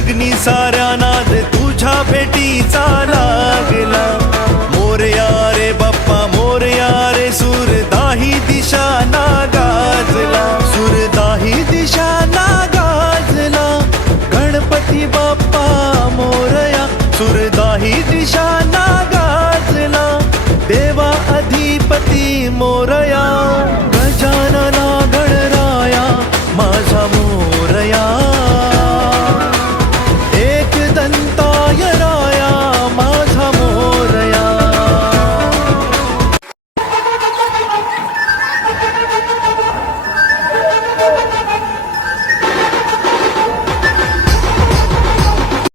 गगनी साऱ्या नाद तुझ्या भेटीचा लागला. मोरया रे बाप्पा मोरया रे, सूर दाही दिशांना गाजला, सूर दाही दिशांना गाजला. गणपती बाप्पा